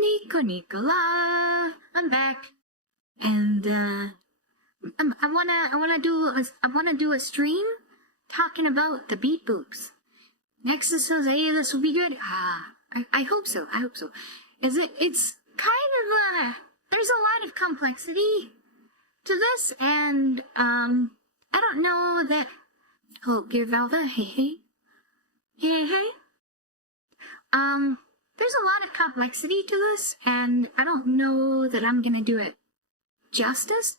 Nico Nicola, I'm back, and I wanna do a stream talking about the beat boops. Nexus says, "Hey, this will be good." I hope so. I hope so. It's kind of there's a lot of complexity to this, and I don't know that. Oh, Gear Valva, hey. There's a lot of complexity to this, and I don't know that I'm gonna do it justice,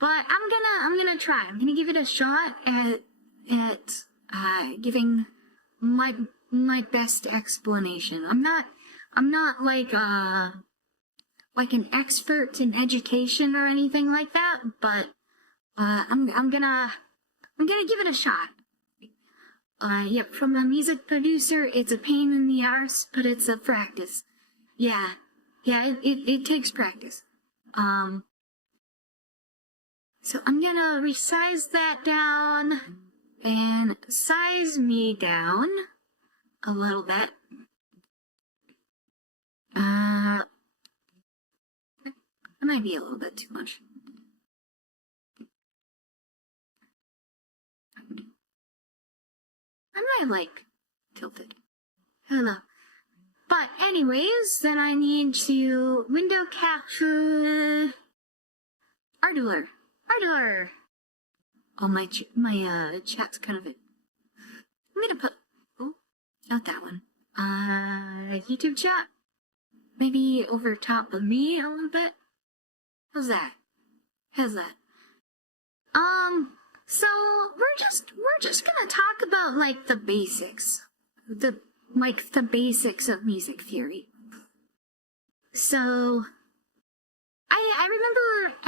but I'm gonna try. I'm gonna give it a shot at giving my best explanation. I'm not like an expert in education or anything like that, but I'm gonna give it a shot. Yep, from a music producer, it's a pain in the arse, but it's a practice. Yeah, it takes practice. So I'm gonna resize that down and size me down a little bit. That might be a little bit too much. I might like tilted. I don't know. But anyways, then I need to window capture Ardour. Oh, my chat's kind of it. I'm gonna put, oh, not that one. YouTube chat. Maybe over top of me a little bit. How's that? So we're just gonna talk about like the basics. The basics of music theory. So I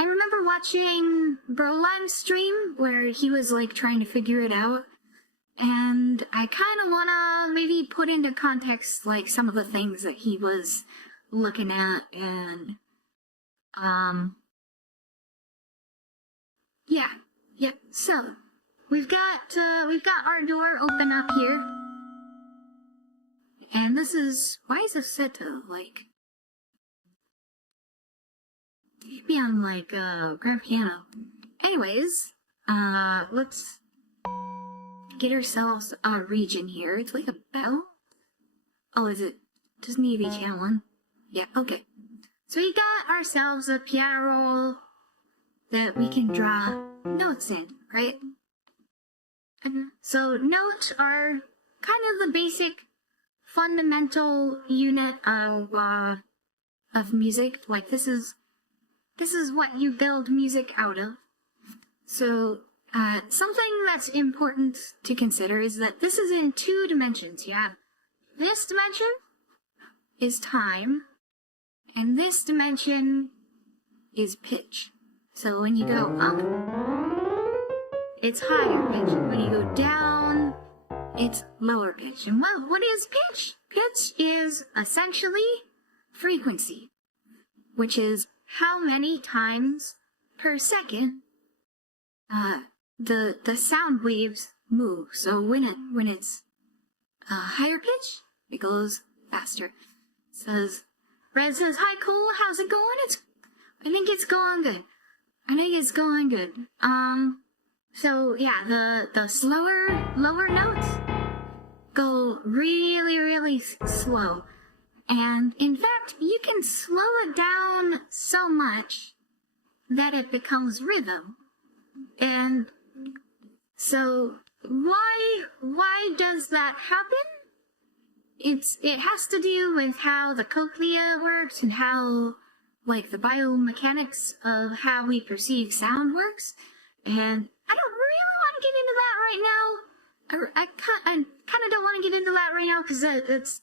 remember watching Brolim's stream where he was like trying to figure it out, and I kind of wanna maybe put into context like some of the things that he was looking at, and yeah. So we've got our door open up here, and this is, why is this set to like? Maybe on like grand piano. Anyways, let's get ourselves a region here. It's like a bell. Oh, is it? Doesn't need to be channel 1. Yeah, okay. So we got ourselves a piano roll that we can draw notes in, right? So notes are kind of the basic fundamental unit of music. Like this is what you build music out of. So something that's important to consider is that this is in 2 dimensions. You have this dimension is time, and this dimension is pitch. So when you go up, it's higher pitch. When you go down, it's lower pitch. And what is pitch? Pitch is essentially frequency, which is how many times per second the sound waves move. So when it's higher pitch, it goes faster. Red says, "Hi Cole, how's it going?" I think it's going good. So yeah, the lower notes go really, really slow. And in fact, you can slow it down so much that it becomes rhythm. And so why does that happen? It has to do with how the cochlea works and how like the biomechanics of how we perceive sound works. And I don't really want to get into that right now. I kind of don't want to get into that right now because it's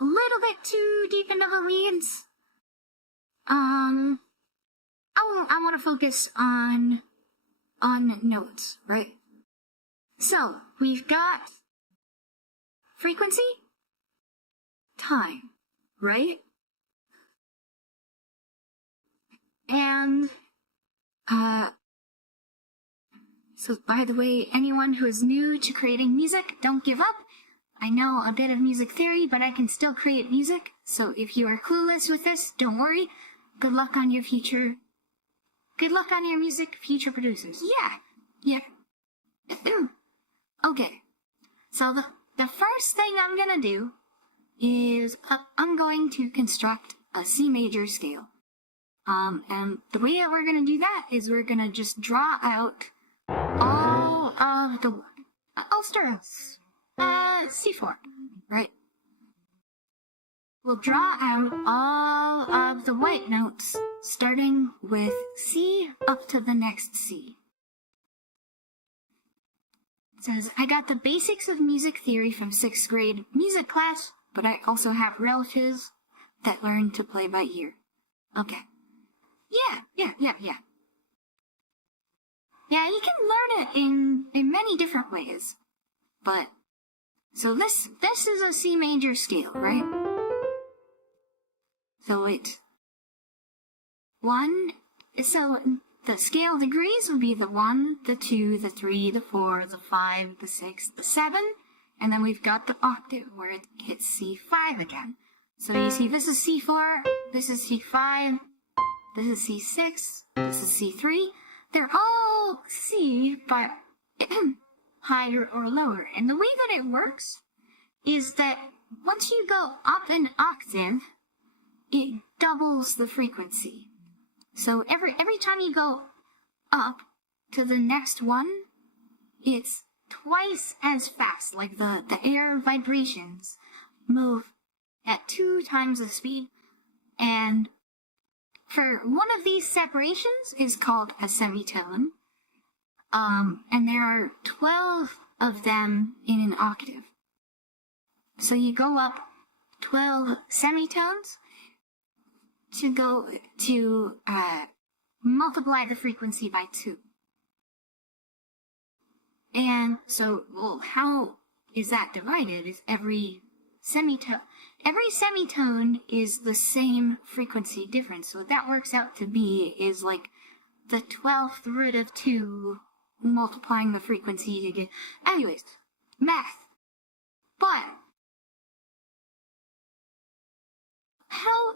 a little bit too deep into the weeds. I want to focus on notes, right? So we've got frequency, time, right? And so by the way, anyone who is new to creating music, don't give up. I know a bit of music theory, but I can still create music, so if you are clueless with this, don't worry. Good luck on your future. Good luck on your music, future producers. Yeah. Okay. So the first thing I'm gonna do is I'm going to construct a C major scale. And the way that we're gonna do that is we're gonna just draw out all of the, I'll start us, C4, right? We'll draw out all of the white notes, starting with C up to the next C. It says, I got the basics of music theory from 6th grade music class, but I also have relatives that learn to play by ear. Okay. Yeah. Yeah, you can learn it in many different ways. But, so this is a C major scale, right? So the scale degrees would be the 1, the 2, the 3, the 4, the 5, the 6, the 7, and then we've got the octave where it hits C5 again. So you see this is C4, this is C5, this is C6, this is C3. They're all C, but higher or lower. And the way that it works is that once you go up an octave, it doubles the frequency. So every time you go up to the next one, it's twice as fast. Like the air vibrations move at 2 times the speed. And for one of these separations is called a semitone. And there are 12 of them in an octave. So you go up 12 semitones to multiply the frequency by 2. And so, well, how is that divided? Is every semitone is the same frequency difference. So what that works out to be is like the 12th root of 2 multiplying the frequency to get, anyways, math. But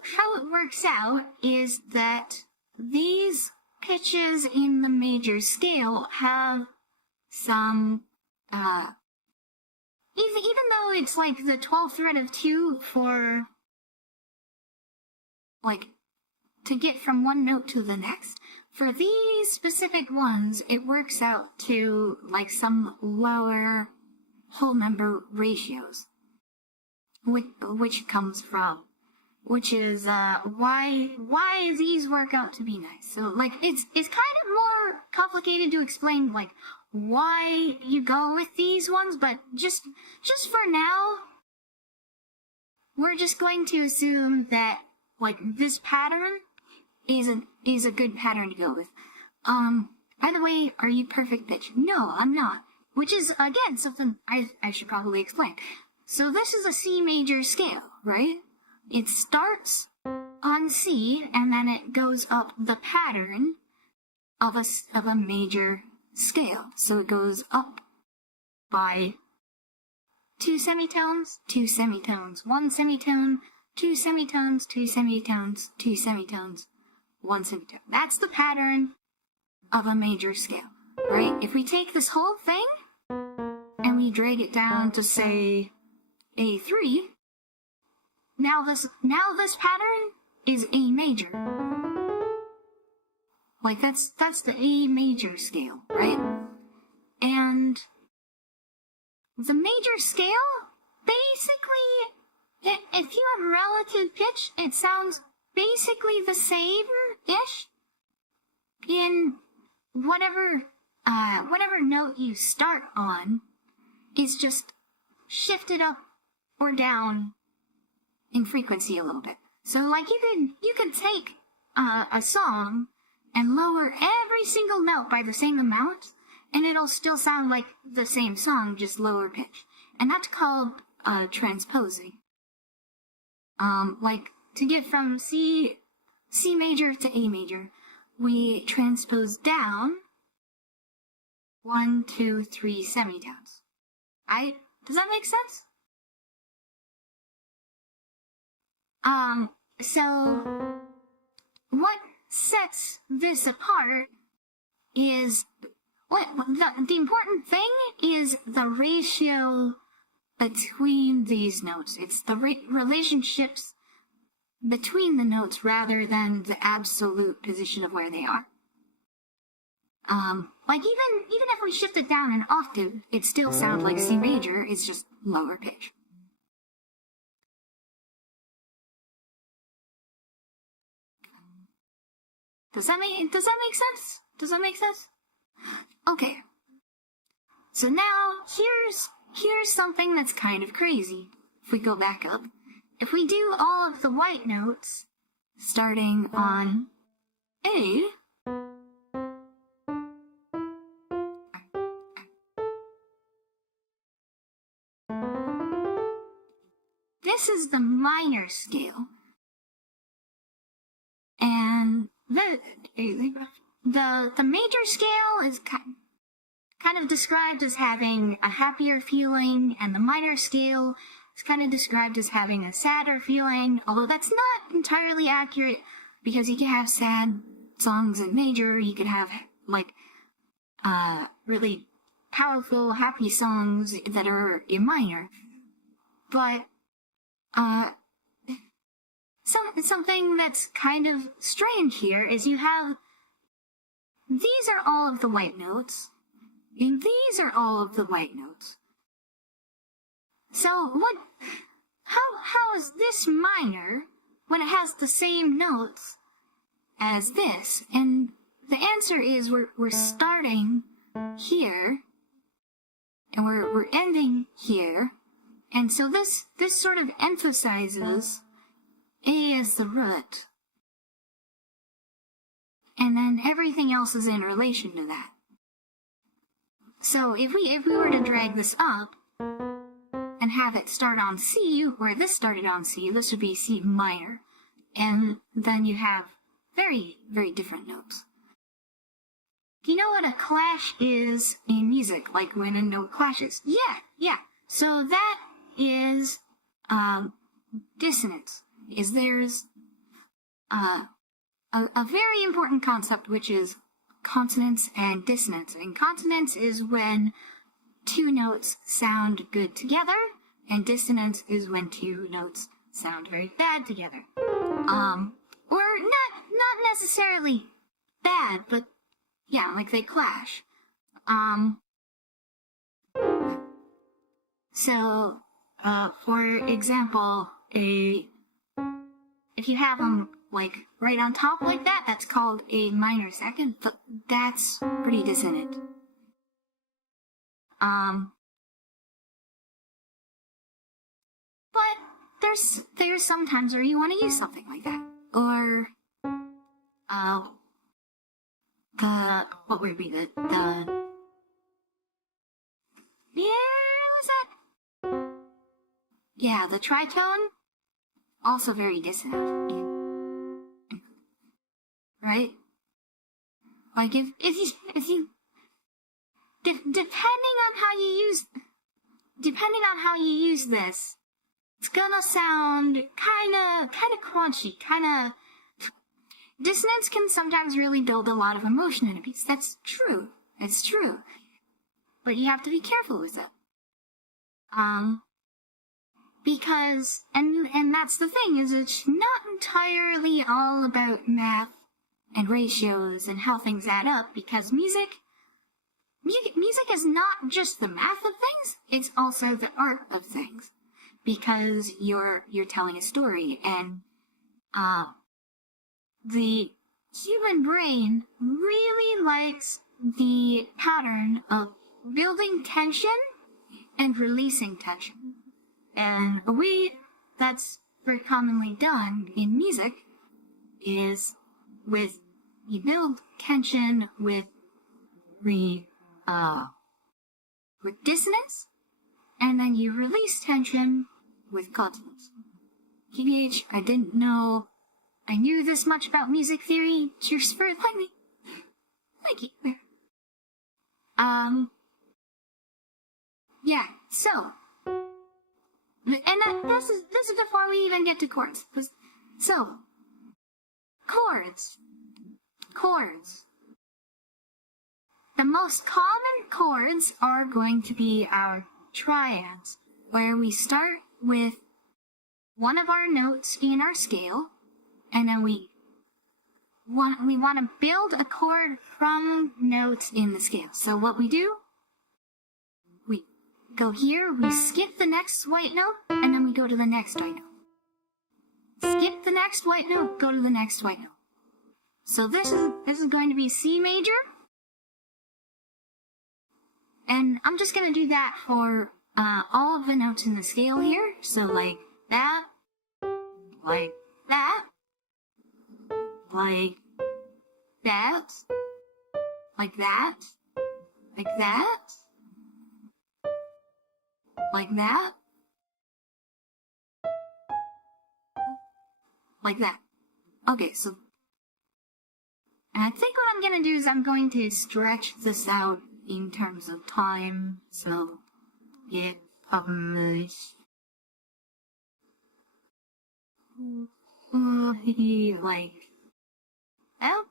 how it works out is that these pitches in the major scale have some, even though it's like the 12th root of 2 for, like, to get from one note to the next, for these specific ones, it works out to, like, some lower whole number ratios, which comes from, which is, why these work out to be nice. So, like, it's kind of more complicated to explain, like, why you go with these ones, but just for now, we're just going to assume that, like, this pattern is a good pattern to go with. By the way, are you perfect pitch? No, I'm not. Which is, again, something I should probably explain. So this is a C major scale, right? It starts on C, and then it goes up the pattern of a major scale. So it goes up by 2 semitones, 2 semitones, 1 semitone, 2 semitones, 2 semitones, 2 semitones, 1 semitone. That's the pattern of a major scale, right? If we take this whole thing and we drag it down to, say, A3, now this pattern is A major. Like, that's the A major scale, right? And the major scale, basically, if you have relative pitch, it sounds basically the same-ish in whatever note you start on is just shifted up or down in frequency a little bit. So, like, you could take a song and lower every single note by the same amount, and it'll still sound like the same song, just lower pitch. And that's called transposing. Like, to get from C major to A major, we transpose down 1, 2, 3 semitones. Does that make sense? So what sets this apart is the important thing is the ratio between these notes. It's the relationships between the notes rather than the absolute position of where they are. Like even if we shift it down an octave, it still sounds like C major, it's just lower pitch. Does that make sense? Does that make sense? Okay. So now here's something that's kind of crazy. If we go back up, if we do all of the white notes starting on A, this is the minor scale. And the major scale is kind of described as having a happier feeling, and the minor scale is kind of described as having a sadder feeling, although that's not entirely accurate, because you can have sad songs in major, you could have, like, really powerful, happy songs that are in minor. But, something that's kind of strange here is you have, these are all of the white notes, and these are all of the white notes. So how is this minor when it has the same notes as this? And the answer is we're starting here, and we're ending here, and so this sort of emphasizes A as the root, and then everything else is in relation to that. So if we were to drag this up and have it start on C, where this started on C, this would be C minor, and then you have very, very different notes. Do you know what a clash is in music, like when a note clashes? Yeah. So that is dissonance. There's a very important concept, which is consonance and dissonance. And consonance is when two notes sound good together, and dissonance is when two notes sound very bad together. Or not necessarily bad, but yeah, like they clash. So, for example, if you have them like right on top like that, that's called a minor second. That's pretty dissonant. But there's some times where you want to use something like that, or what would be the what's that? Yeah, the tritone, also very dissonant. Right? Like if you depending on how you use this, it's gonna sound kinda crunchy, dissonance can sometimes really build a lot of emotion in a piece. That's true. It's true. But you have to be careful with it. Because, and that's the thing, is it's not entirely all about math and ratios and how things add up, because music is not just the math of things, it's also the art of things. Because you're telling a story, and the human brain really likes the pattern of building tension and releasing tension. And a way that's very commonly done in music is you build tension with dissonance, and then you release tension with consonance. KBH, I didn't know I knew this much about music theory. Cheers for letting me. Thank you. Yeah, so, and this is before we even get to chords. So, chords. The most common chords are going to be our triads, where we start with one of our notes in our scale, and then we want to build a chord from notes in the scale. So what we do, we go here, we skip the next white note, and then we go to the next white note. Skip the next white note, go to the next white note. So this is going to be C major. And I'm just going to do that for all of the notes in the scale here. So like that, like that, like that, like that, like that, like that, like that. Okay, so and I think what I'm going to do is I'm going to stretch this out in terms of time, so yeah, publish. Like that.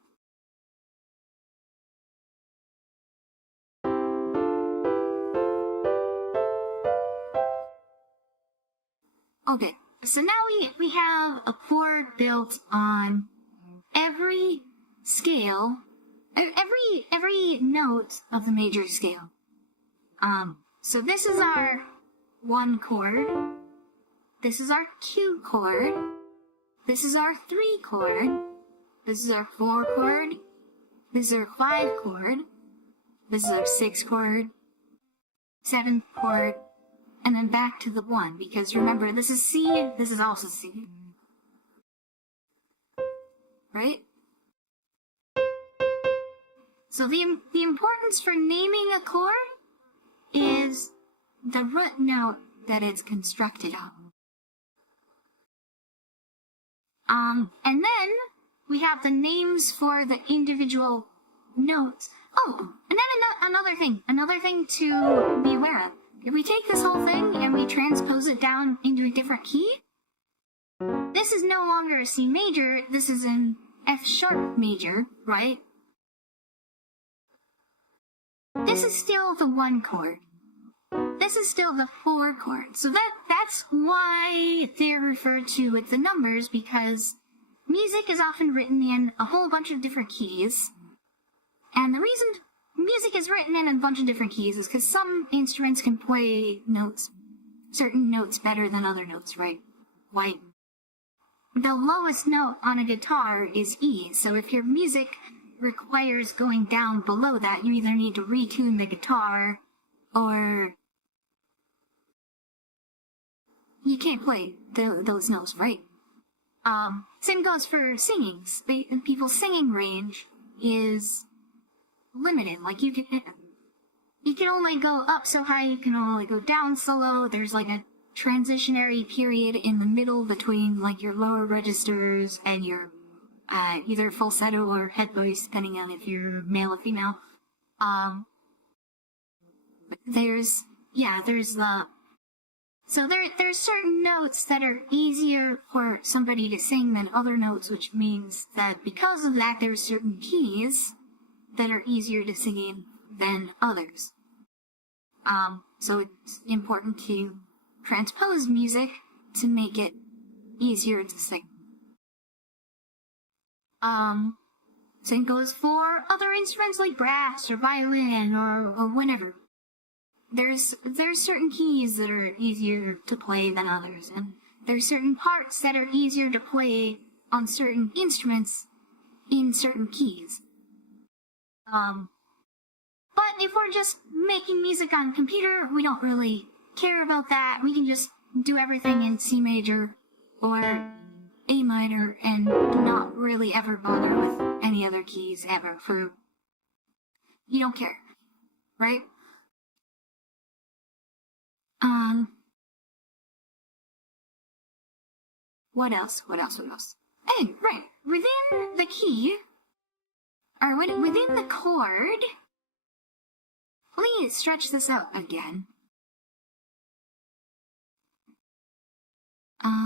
Okay, so now we have a chord built on every scale, every note of the major scale. So this is our 1 chord, this is our 2 chord, this is our 3 chord, this is our 4 chord, this is our 5 chord, this is our 6 chord, 7th chord, and then back to the 1, because remember, this is C, this is also C. Right? So the importance for naming a chord is the root note that it's constructed of. And then we have the names for the individual notes. Oh, and then another thing to be aware of. If we take this whole thing and we transpose it down into a different key, this is no longer a C major, this is an F sharp major, right? This is still the 1 chord. This is still the 4 chord. So that's why they're referred to with the numbers, because music is often written in a whole bunch of different keys. And the reason music is written in a bunch of different keys is because some instruments can play certain notes better than other notes, right? Like, the lowest note on a guitar is E, so if your music requires going down below that, you either need to retune the guitar, or you can't play those notes, right? Same goes for singing. People's singing range is limited. Like, you can only go up so high, you can only go down so low. There's like a transitionary period in the middle between like your lower registers and your either falsetto or head voice, depending on if you're male or female. There's certain notes that are easier for somebody to sing than other notes, which means that because of that, there's certain keys that are easier to sing in than others. So it's important to transpose music to make it easier to sing. Same goes for other instruments like brass or violin or whatever. There's certain keys that are easier to play than others, and there's certain parts that are easier to play on certain instruments in certain keys. But if we're just making music on a computer, we don't really care about that. We can just do everything in C major or A minor and not really ever bother with any other keys ever. You don't care, right? What else? Hey, right, within the key, or within the chord, please stretch this out again.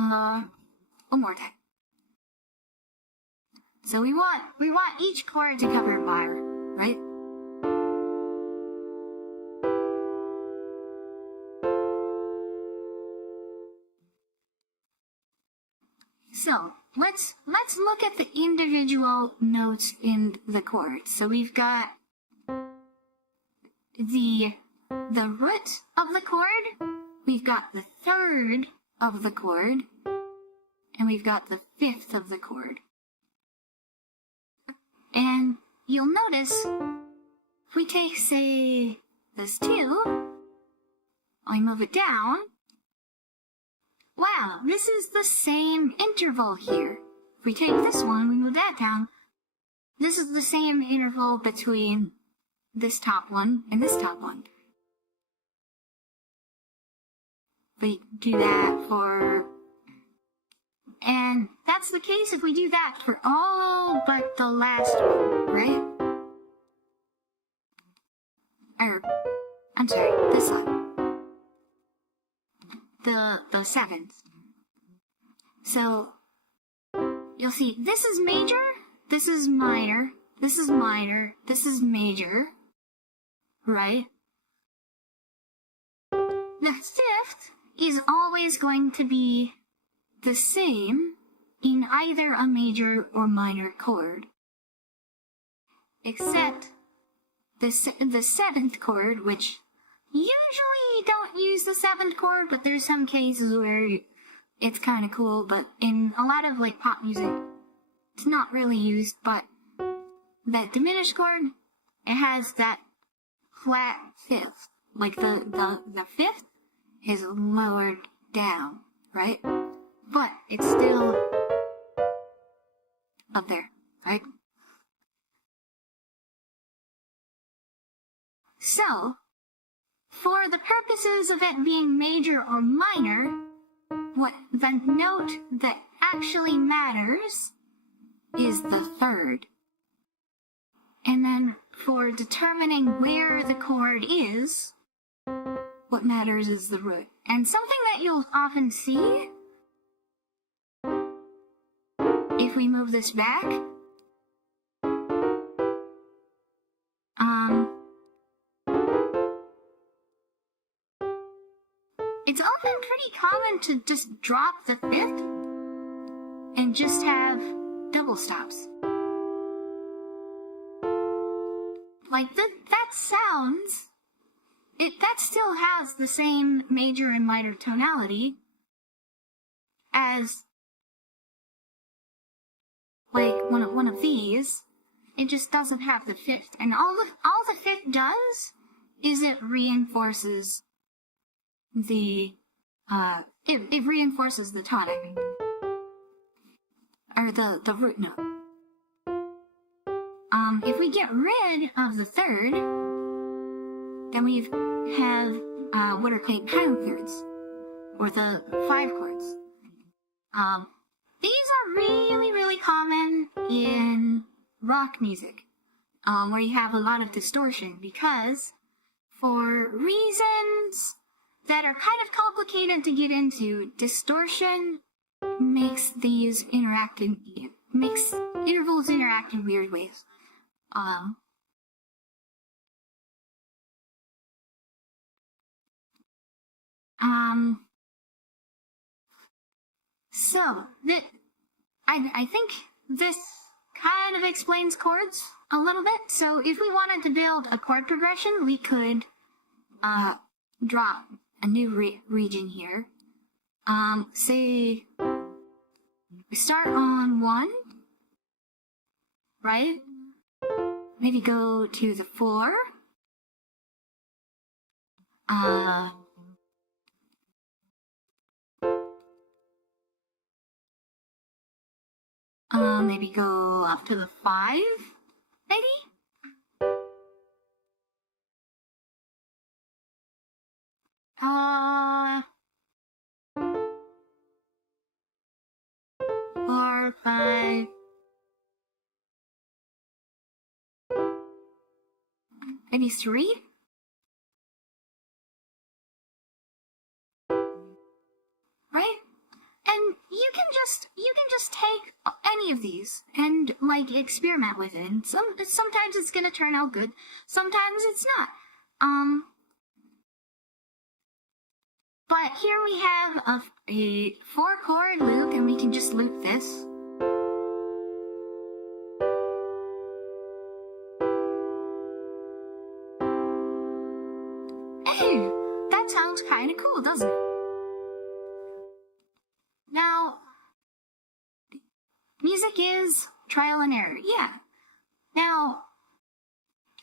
one more time. So we want each chord to cover a bar, right? So let's look at the individual notes in the chord. So we've got the root of the chord, we've got the third of the chord, and we've got the fifth of the chord. And you'll notice, if we take, say, this 2, I move it down, wow, this is the same interval here. If we take this one, we move that down, this is the same interval between this top one and this top one. We do that for, and that's the case if we do that for all but the last one, right? I'm sorry, this one. The seventh. So, you'll see, this is major, this is minor, this is minor, this is major, right? The fifth is always going to be the same in either a major or minor chord, except the seventh chord, which usually you don't use the seventh chord, but there's some cases where it's kind of cool, but in a lot of like pop music, it's not really used, but that diminished chord, it has that flat fifth, like the fifth is lowered down, right? But it's still up there, right? So, for the purposes of it being major or minor, the note that actually matters is the third. And then for determining where the chord is, what matters is the root. And something that you'll often see, if we move this back, it's often pretty common to just drop the fifth and just have double stops. Like that sounds, that still has the same major and minor tonality as like one of these. It just doesn't have the fifth, and all the fifth does is it reinforces the it reinforces the tonic or the root note. If we get rid of the third, then we have what are called pound thirds, or the 5 chords. These are really, really common in rock music, where you have a lot of distortion, because for reasons that are kind of complicated to get into, distortion makes makes intervals interact in weird ways. So I think this kind of explains chords a little bit. So if we wanted to build a chord progression, we could draw a new region here. Say we start on 1, right? Maybe go to the 4. Maybe go up to the 5, maybe? Four, 5. Maybe 3? Right? And can just take any of these and, like, experiment with it. And sometimes it's gonna turn out good, sometimes it's not. But here we have a 4-chord loop, and we can just loop this. Hey, that sounds kind of cool, doesn't it? Now, music is trial and error, yeah. Now,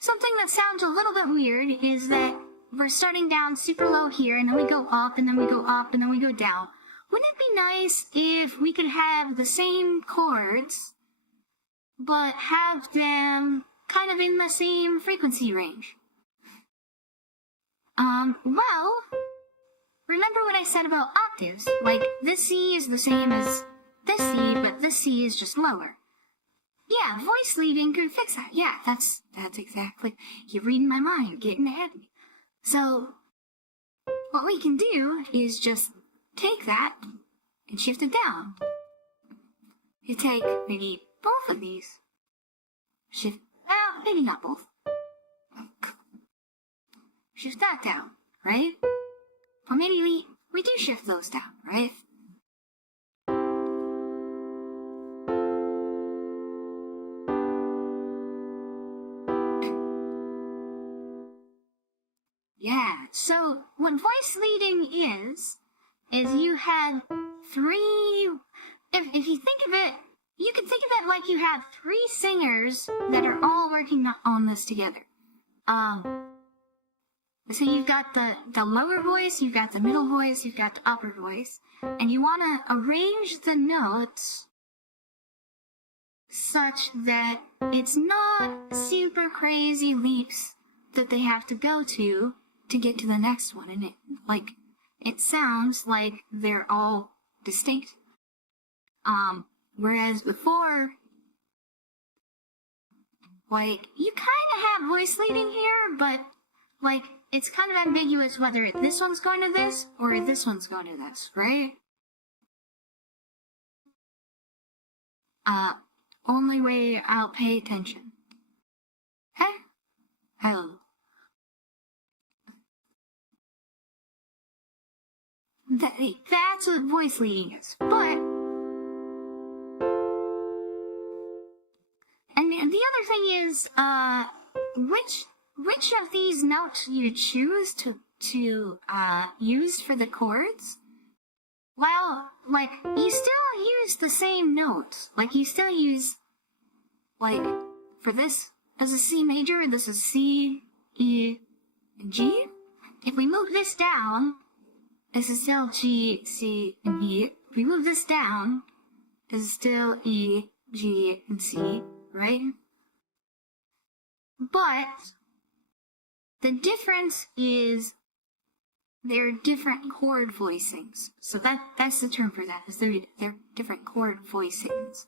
something that sounds a little bit weird is that we're starting down super low here, and then we go up, and then we go up, and then we go down. Wouldn't it be nice if we could have the same chords, but have them kind of in the same frequency range? Well, remember what I said about octaves? Like, this C is the same as this C, but this C is just lower. Yeah, voice leading could fix that. Yeah, that's exactly. You're reading my mind, getting ahead of me. So, what we can do is just take that and shift it down. You take maybe both of these. Shift, well, maybe not both. Shift that down, right? Or maybe we do shift those down, right? Yeah, so what voice leading is you have three, if you think of it, you can think of it like you have 3 singers that are all working on this together. So you've got the lower voice, you've got the middle voice, you've got the upper voice, and you want to arrange the notes such that it's not super crazy leaps that they have to go to get to the next one, and it sounds like they're all distinct. Whereas before, like, you kind of have voice leading here, but, like, it's kind of ambiguous whether this one's going to this or this one's going to this, right? Only way I'll pay attention. Hey? Hello. That's what voice leading is. But, and the other thing is, which of these notes you choose to use for the chords? Well, like, you still use the same notes. Like, you still use, like, for this as a C major, this is C, E, and G. If we move this down, this is still G, C, and E. If we move this down, this is still E, G, and C, right? But the difference is they're different chord voicings. So that's the term for that, is they're different chord voicings.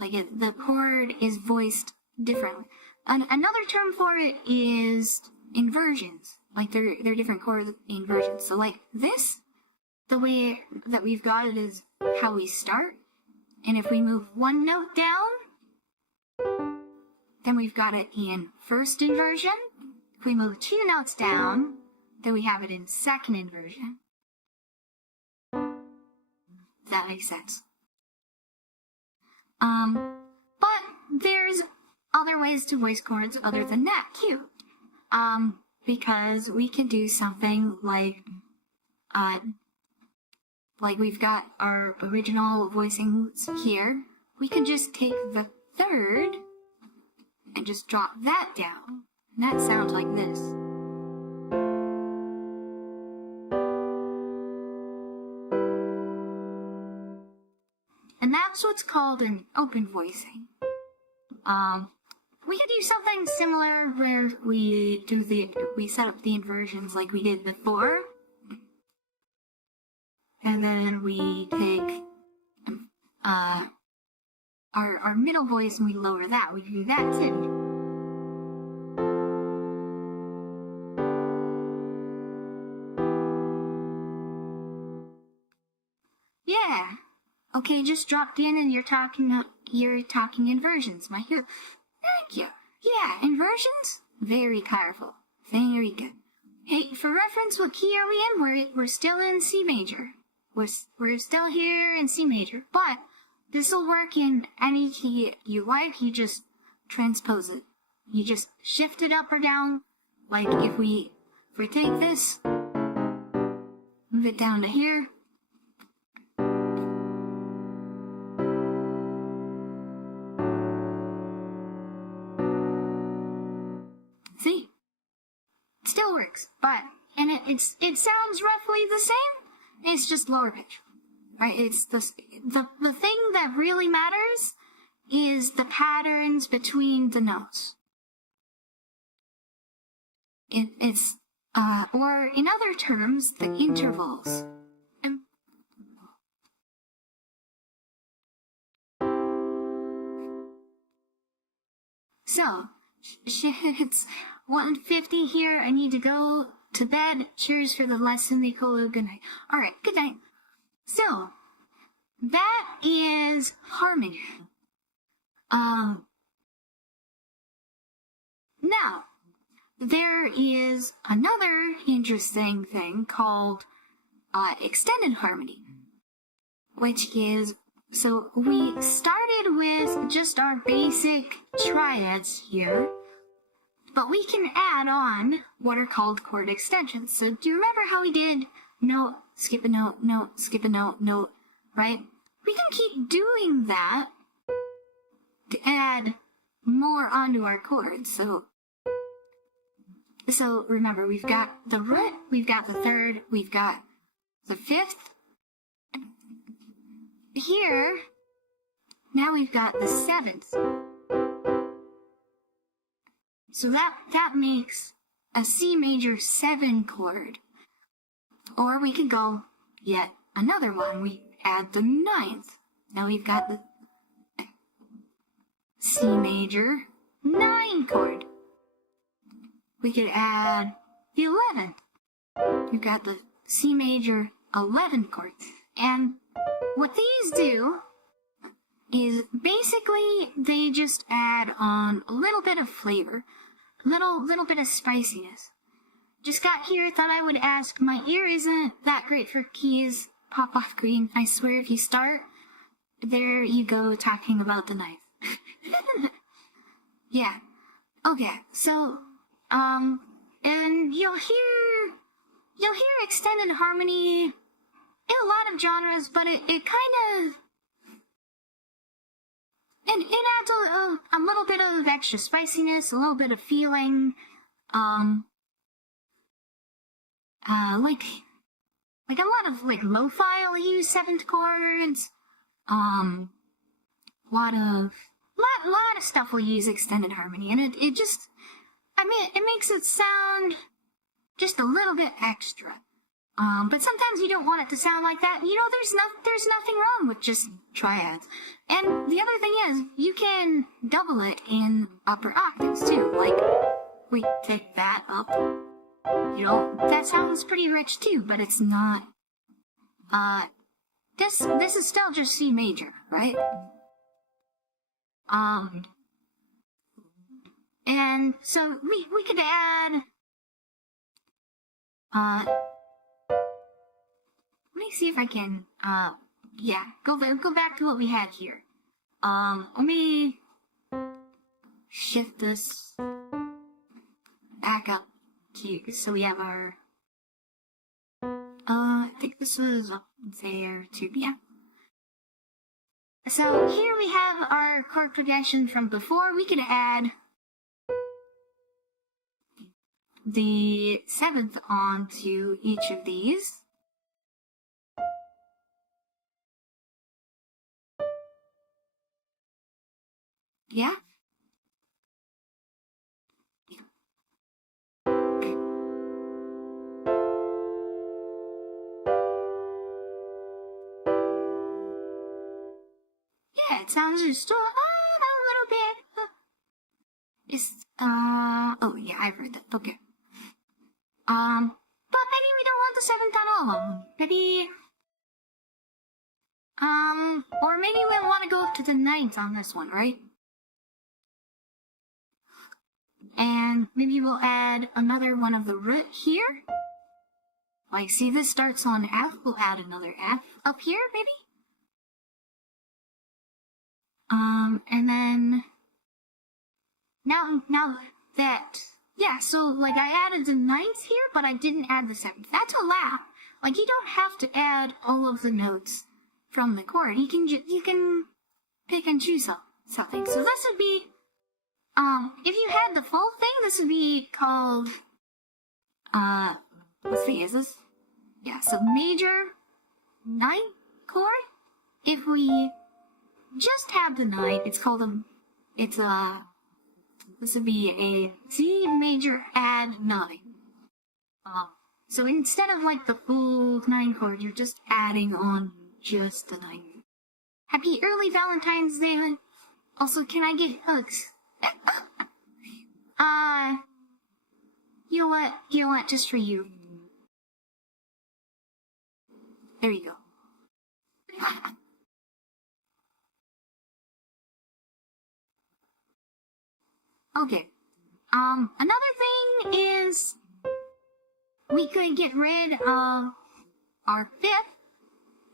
Like, the chord is voiced differently. Another term for it is inversions. Like, they're different chord inversions. So, like, this, the way that we've got it is how we start. And if we move one note down, then we've got it in first inversion. If we move 2 notes down, then we have it in second inversion. If that makes sense. But there's other ways to voice chords other than that, too. Because we can do something like we've got our original voicings here. We can just take the third and just drop that down. And that sounds like this. And that's what's called an open voicing. We could do something similar where we set up the inversions like we did before. And then we take our middle voice and we lower that. We can do that too. Yeah. Okay, just dropped in and you're talking inversions, my hero. Thank you. Yeah, inversions? Very powerful. Very good. Hey, for reference, what key are we in? We're still in C major. We're still here in C major, but this will work in any key you like. You just transpose it. You just shift it up or down. Like if we take this, move it down to here. See? It still works, but, and it sounds roughly the same, it's just lower pitch. Right? It's the thing that really matters is the patterns between the notes. It's or in other terms, the intervals. So, it's 1:50 here. I need to go to bed. Cheers for the lesson, Nicola. Good night. Alright, good night. So, that is harmony. Now, there is another interesting thing called extended harmony, which is, so we started with just our basic triads here, but we can add on what are called chord extensions. So do you remember how we did note, skip a note, note, skip a note, note, right? We can keep doing that to add more onto our chords. So remember, we've got the root, we've got the third, we've got the fifth. Here, now we've got the seventh. So that makes a C major 7 chord. Or we could go yet another one. We add the 9th. Now we've got the C major 9 chord. We could add the 11th. We've got the C major 11 chord. And what these do is basically they just add on a little bit of flavor, little bit of spiciness. Just got here, thought I would ask. My ear isn't that great for keys. Pop off green. I swear if you start, there you go talking about the knife. Yeah. Okay, so, and you'll hear extended harmony in a lot of genres, but it kind of, and it adds a little bit of extra spiciness, a little bit of feeling, like a lot of like lo-fi will use 7th chords, lot of stuff will use extended harmony, and it just, I mean, it makes it sound just a little bit extra. But sometimes you don't want it to sound like that. You know, there's nothing wrong with just triads. And the other thing is, you can double it in upper octaves too. Like, we take that up. You know, that sounds pretty rich too, but it's not. This is still just C major, right? And so we could add, let me see if I can, yeah, go back to what we had here. Let me shift this back up to, so we have our, I think this was up there too, yeah. So here we have our chord progression from before. We could add the 7th onto each of these. Yeah? Yeah, it sounds just a little bit. Oh yeah, I've heard that. Okay. But maybe we don't want the 7th on all of them. Maybe, Or maybe we want to go up to the 9th on this one, right? And maybe we'll add another one of the root here. Like, see, this starts on F. We'll add another F up here, maybe? And then now that, yeah, so like I added the 9th here, but I didn't add the 7th. That's allowed. Like, you don't have to add all of the notes from the chord. You can pick and choose something. So this would be, if you had the full thing, this would be called, let's see, is this? Yeah, so major 9 chord. If we just have the 9, it's called this would be a C major add 9. So instead of like the full 9 chord, you're just adding on just the 9. Happy early Valentine's Day. Also, can I get hugs? You know what? You know what? Just for you. There you go. Okay. Another thing is we could get rid of our 5th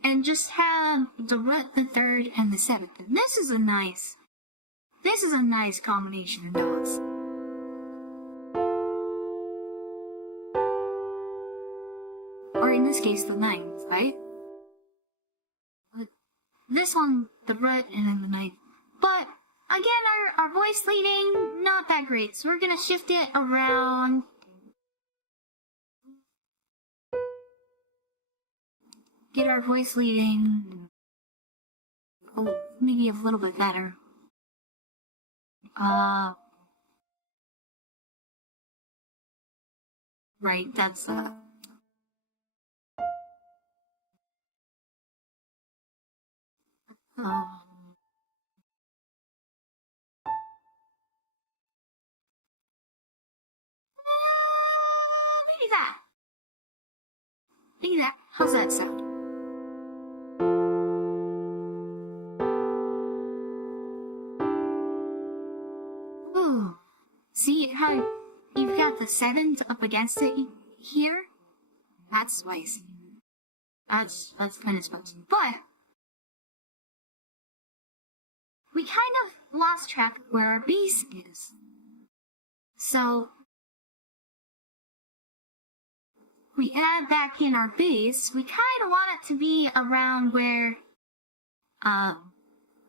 and just have the root, the 3rd, and the 7th. And this is a nice combination of notes. Or in this case, the 9th, right? But this one, the root, and then the 9th. But again, our voice leading, not that great. So we're gonna shift it around. Get our voice leading, maybe a little bit better. Right, that's, maybe that. How's that sound? Ooh. See how you've got the 7th up against it here? That's spicy. That's kind of spicy. But we kind of lost track of where our bass is. So we add back in our bass. We kind of want it to be around where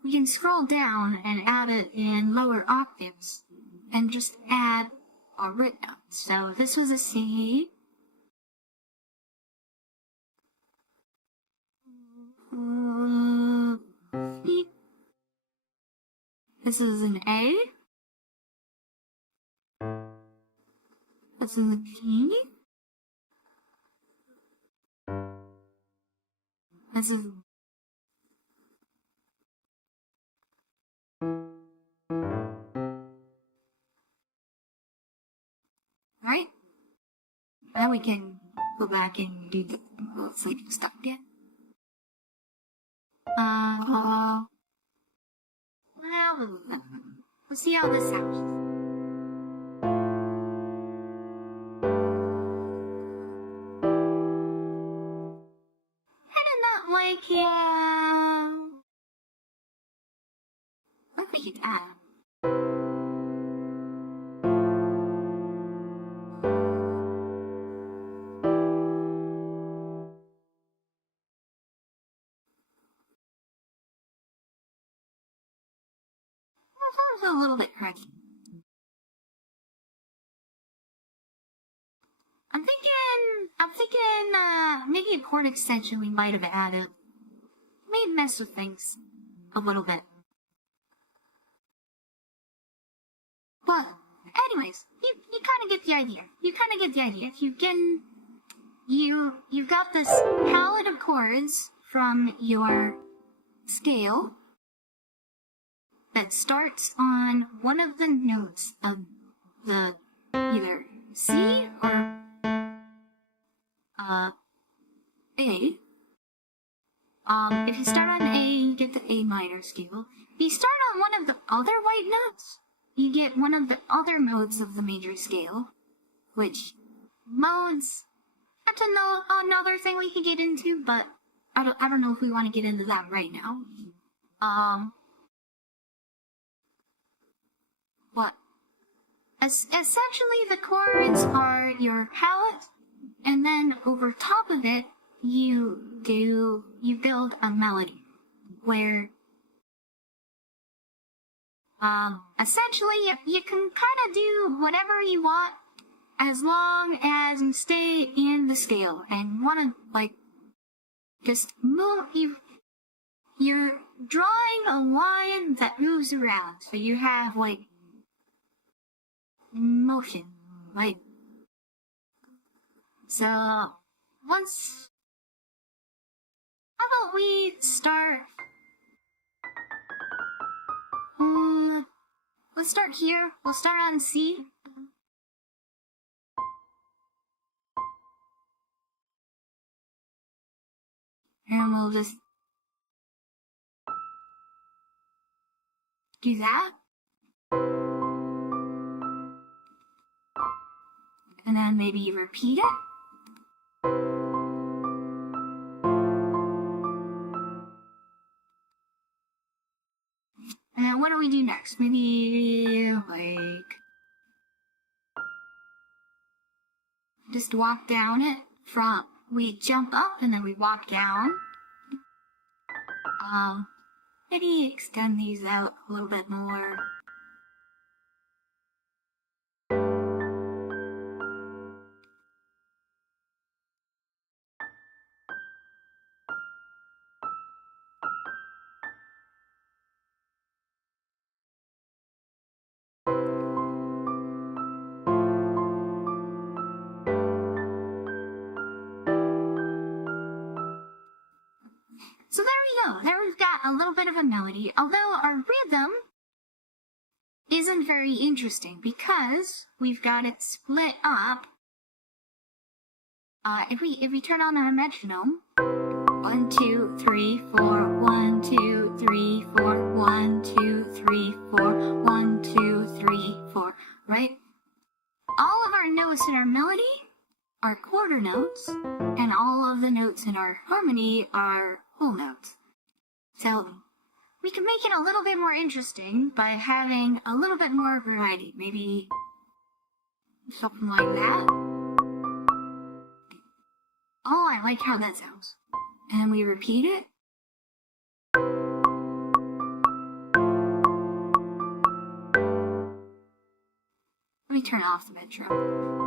we can scroll down and add it in lower octaves and just add our root notes. So if this was a C, B, this is an A, this is a G, this is right? Now we can go back and do the sleeping stuff again. Well, let's see how this sounds. I did not like it. Let's make it add. That was a little bit cracky. I'm thinking, maybe a chord extension we might have added. May mess with things a little bit. But, anyways, you kind of get the idea. If you've got this palette of chords from your scale that starts on one of the notes of the either C or A. If you start on A, you get the A minor scale. If you start on one of the other white notes, you get one of the other modes of the major scale, which modes, that's another thing we could get into, but I don't know if we want to get into that right now. But essentially the chords are your palette, and then over top of it, you build a melody where essentially you can kind of do whatever you want as long as you stay in the scale and want to like just move. You're drawing a line that moves around, so you have like motion, like so. How about we start? Let's start here. We'll start on C. And we'll just do that. And then maybe repeat it. And then what do we do next? Maybe, like, just walk down it from, we jump up and then we walk down. Maybe extend these out a little bit more. So there we go. There we've got a little bit of a melody, although our rhythm isn't very interesting because we've got it split up. If we turn on our metronome, 1, 2, 3, 4, 1, 2, 3, 4, 1, 2, 3, 4, 1, 2, 3, 4, right? All of our notes in our melody are quarter notes, and all of the notes in our harmony are whole notes. So we can make it a little bit more interesting by having a little bit more variety. Maybe something like that. Oh, I like how that sounds. And we repeat it. Let me turn off the metronome.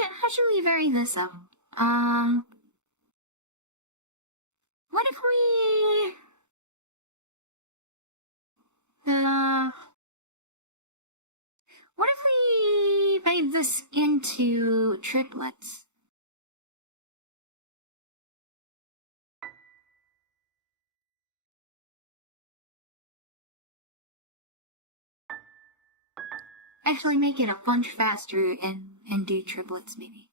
How should we vary this up? What if we made this into triplets? Actually make it a bunch faster and do triplets maybe.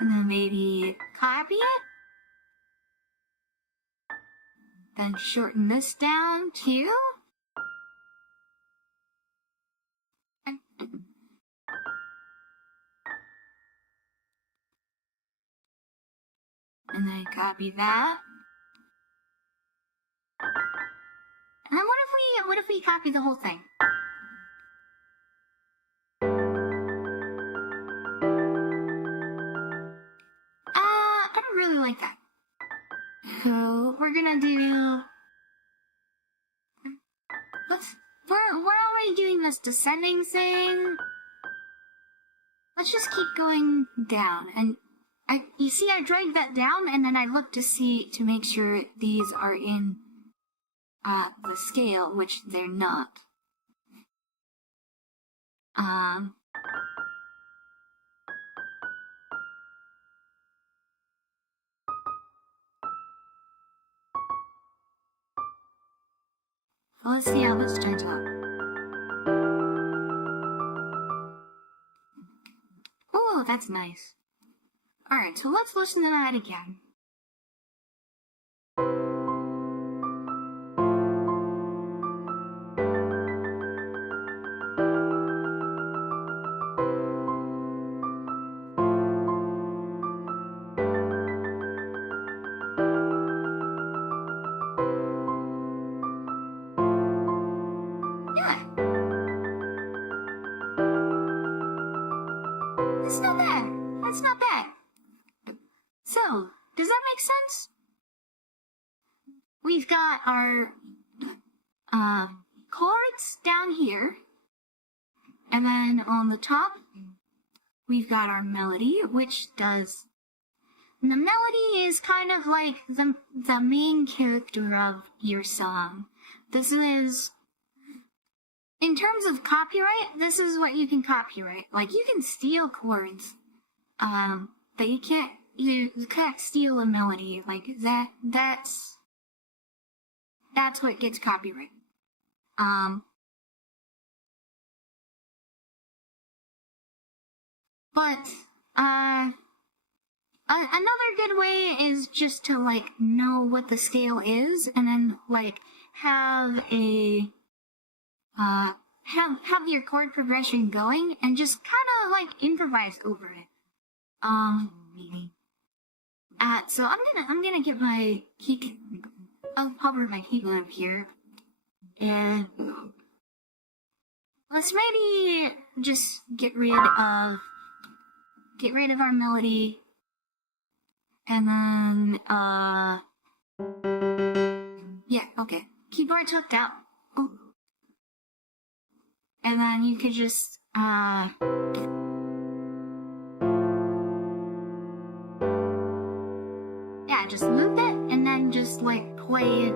And then maybe copy it. Then shorten this down too. And then copy that. And then what if we copy the whole thing? I don't really like that. So we're gonna do. We're already doing this descending thing. Let's just keep going down. And you see, I dragged that down, and then I looked to make sure these are in the scale, which they're not. Um, well, let's see how this turns out. Oh, that's nice. Alright, so let's listen to that again. Yeah. That's not bad. That's not bad. So, does that make sense? We've got our chords down here, and then on the top, we've got our melody, which does... And the melody is kind of like the main character of your song. This is... In terms of copyright, this is what you can copyright. Like, you can steal chords, but you can't steal a melody. Like, that's what gets copyright. But, another good way is just to, like, know what the scale is, and then, like, have your chord progression going, and just kind of, like, improvise over it. So I'm gonna get my key, I'll hover my keyboard up here, and let's maybe just get rid of our melody, and then, yeah, okay. Keyboard's hooked out. Ooh. And then you could just, yeah, just loop it, and then just, like, play it.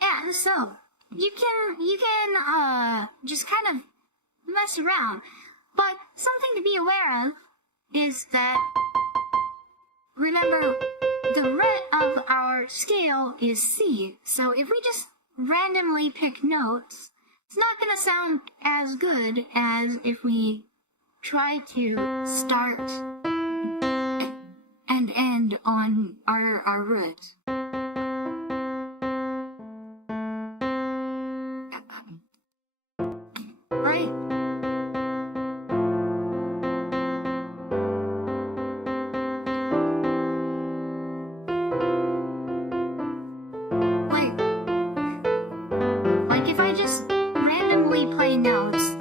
Yeah, so you can just kind of mess around, but something to be aware of is that, remember, the root of our scale is C, so if we just randomly pick notes, it's not gonna sound as good as if we try to start and end on our root. Right? Like if I just randomly play notes,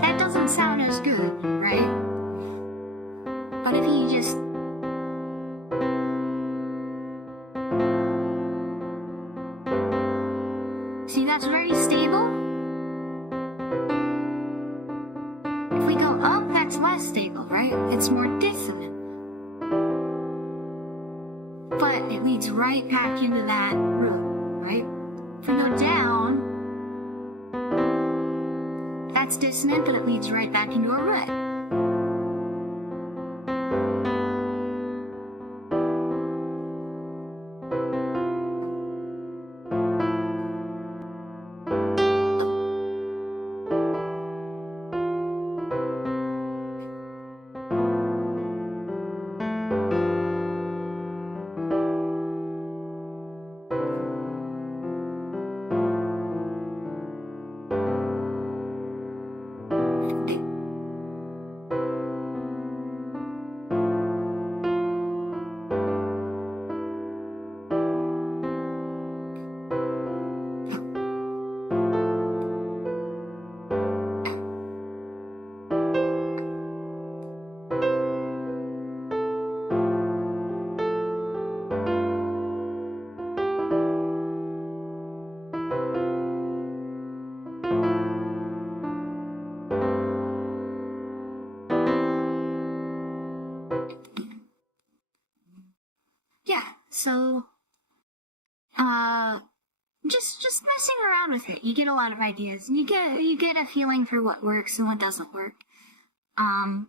that doesn't sound as good, right? But if you just see, that's very stable. If we go up, that's less stable, right? It's more dissonant. But it leads right back into that root, right? If we go down, that's dissonant, but it leads right back into a root. yeah, so, just messing around with it, you get a lot of ideas, and you get a feeling for what works and what doesn't work. And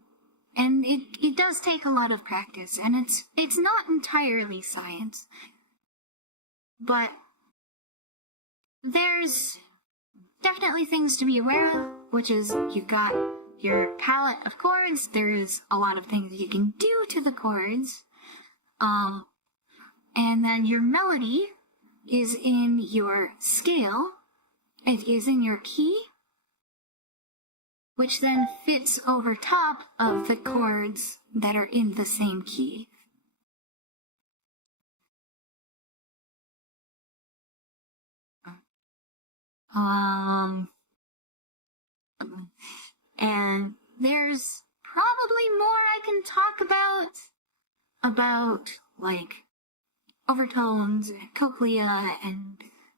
it does take a lot of practice, and it's not entirely science, but there's definitely things to be aware of, which is you've got your palette of chords, there's a lot of things you can do to the chords, and then your melody is in your scale, it is in your key, which then fits over top of the chords that are in the same key. And there's probably more I can talk about like overtones and cochlea and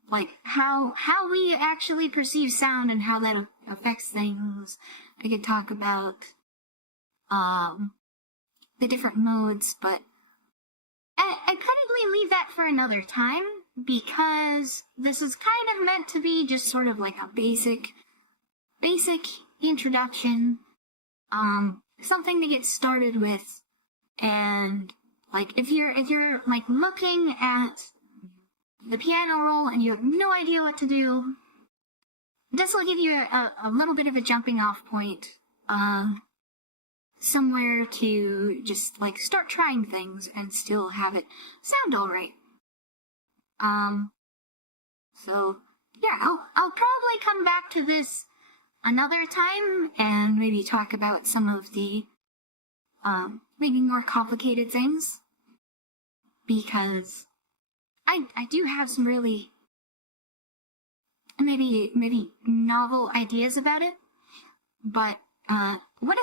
like how we actually perceive sound and how that affects things. I could talk about the different modes, but I probably leave that for another time, because this is kind of meant to be just sort of like a basic introduction, something to get started with. And like if you're like looking at the piano roll and you have no idea what to do, this will give you a little bit of a jumping off point, somewhere to just like start trying things and still have it sound alright. So yeah, I'll probably come back to this another time and maybe talk about some of the maybe more complicated things, because I do have some really maybe novel ideas about it. But what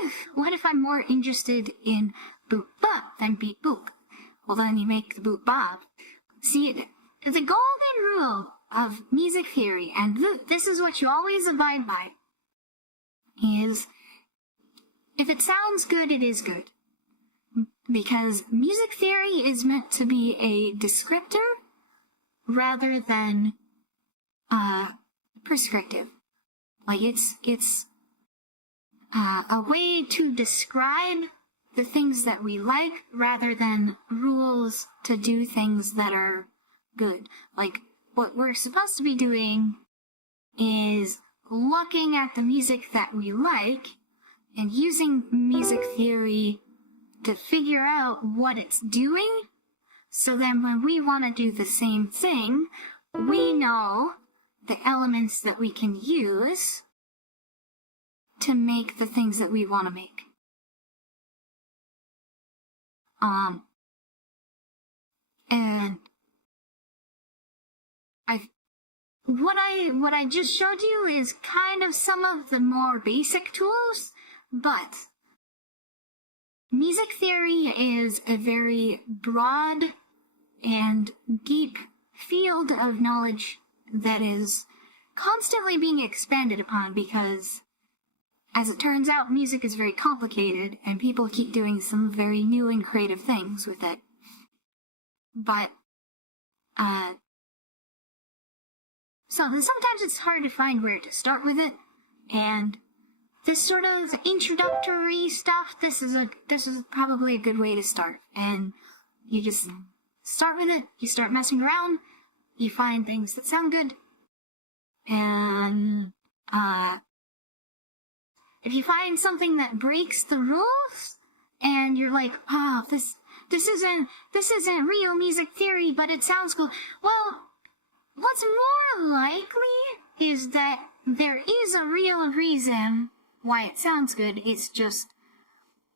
if I'm more interested in boop bop than beep boop? Well, then you make the boop bop. See, the golden rule of music theory, and this is what you always abide by, is if it sounds good, it is good. Because music theory is meant to be a descriptor rather than prescriptive. Like it's a way to describe the things that we like rather than rules to do things that are good. Like what we're supposed to be doing is looking at the music that we like and using music theory to figure out what it's doing, so then when we want to do the same thing, we know the elements that we can use to make the things that we want to make. And what I just showed you is kind of some of the more basic tools, but music theory is a very broad and deep field of knowledge that is constantly being expanded upon, because, as it turns out, music is very complicated and people keep doing some very new and creative things with it. But, so sometimes it's hard to find where to start with it, and this sort of introductory stuff, this is probably a good way to start. And you just start with it, you start messing around, you find things that sound good, and if you find something that breaks the rules, and you're like, oh, this isn't real music theory, but it sounds cool. Well, what's more likely is that there is a real reason why it sounds good. It's just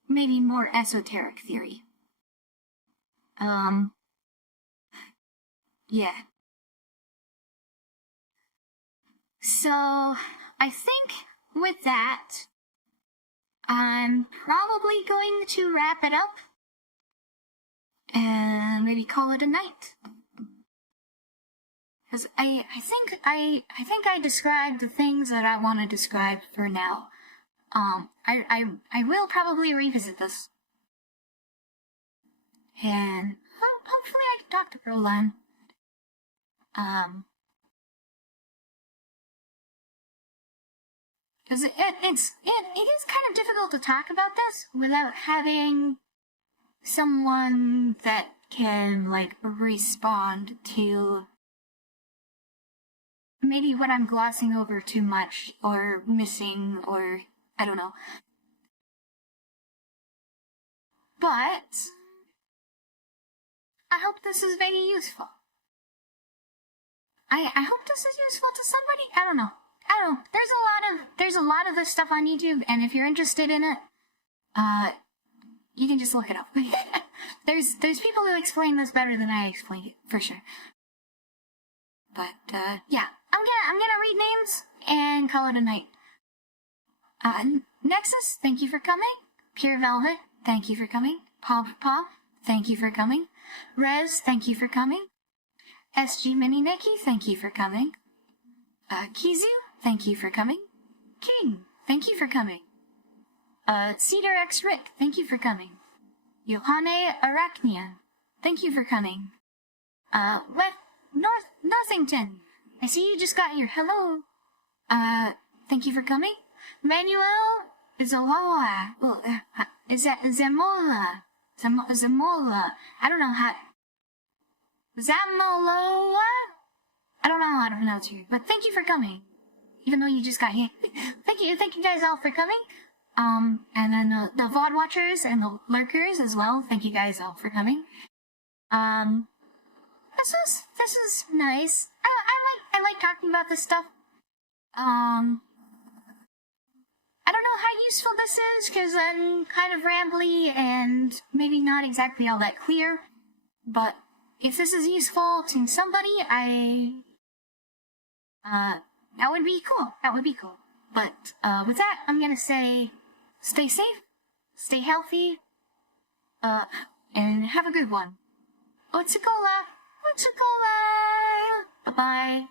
maybe more esoteric theory. Yeah. So, I think with that, I'm probably going to wrap it up and maybe call it a night. Because I think I described the things that I want to describe for now. I will probably revisit this. And hopefully I talk to Proline. Because it is kind of difficult to talk about this without having someone that can, like, respond to maybe what I'm glossing over too much, or missing, or I don't know. But I hope this is very useful. I hope this is useful to somebody. I don't know. There's a lot of this stuff on YouTube, and if you're interested in it, you can just look it up. There's people who explain this better than I explained it, for sure. But yeah, I'm gonna read names and call it a night. Nexus, thank you for coming. Pure Velvet, thank you for coming. Paw, thank you for coming. Rez, thank you for coming. SG Mini Nikki, thank you for coming. Kizu, thank you for coming. King, thank you for coming. Cedar X Rick, thank you for coming. Johanne Arachnia, thank you for coming. Northington, I see you just got here. Hello. Thank you for coming. Manuel Zoloa, Zamola. I don't know how. Zamoloa? I don't know how to pronounce you, but thank you for coming. Even though you just got here. Thank you guys all for coming. And then the VOD watchers and the lurkers as well. Thank you guys all for coming. This is nice. I like talking about this stuff. I don't know how useful this is, because I'm kind of rambly and maybe not exactly all that clear. But if this is useful to somebody, that would be cool. That would be cool. But with that, I'm gonna say, stay safe, stay healthy, and have a good one. Otsukola! Bye-bye!